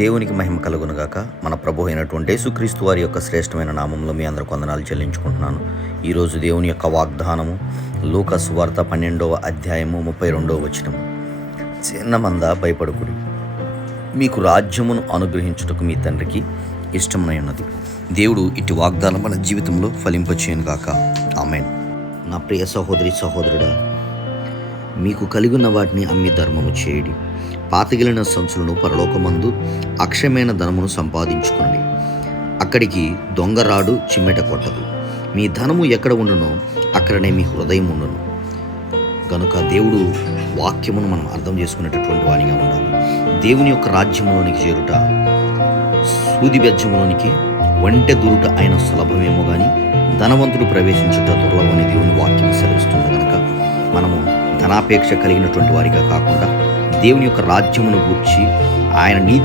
దేవునికి మహిమ కలుగునుగాక. మన ప్రభు అయినటువంటి యేసుక్రీస్తు వారి యొక్క శ్రేష్టమైన నామంలో మీ అందరికి వందనాలు చెల్లించుకుంటున్నాను. ఈరోజు దేవుని యొక్క వాగ్దానము లూకా సువార్త 12వ అధ్యాయము 32వ వచనం. చిన్న మంద భయపడకుడి, మీకు రాజ్యమును అనుగ్రహించుటకు మీ తండ్రికి ఇష్టమై ఉన్నది. దేవుడు ఇటు వాగ్దానం మన జీవితంలో ఫలింపచేయునుగాక. ఆమేన్. నా ప్రియ సహోదరి సహోదరుడా, మీకు కలిగిన వాటిని అమ్మి ధర్మము చేయడి, పాతగిలిన సంచులను పరలోకమందు అక్షయమైన ధనమును సంపాదించుకుని, అక్కడికి దొంగరాడు చిమ్మెట కొట్టదు. మీ ధనము ఎక్కడ ఉండునో అక్కడనే మీ హృదయం ఉండును. కనుక దేవుడు వాక్యమును మనం అర్థం చేసుకునేటటువంటి వానిగా ఉండాలి. దేవుని యొక్క రాజ్యములోనికి చేరుట సూది బెజ్జములోనికి ఒంటె దూరుట అయిన సులభమేమో కానీ ధనవంతుడు ప్రవేశించుట దుర్లభమని దేవుని వాక్యం సెలవిస్తుంది. కనుక మనము ధనాపేక్ష కలిగినటువంటి వారిగా కాకుండా దేవుని యొక్క రాజ్యమును గూర్చి, ఆయన నీతి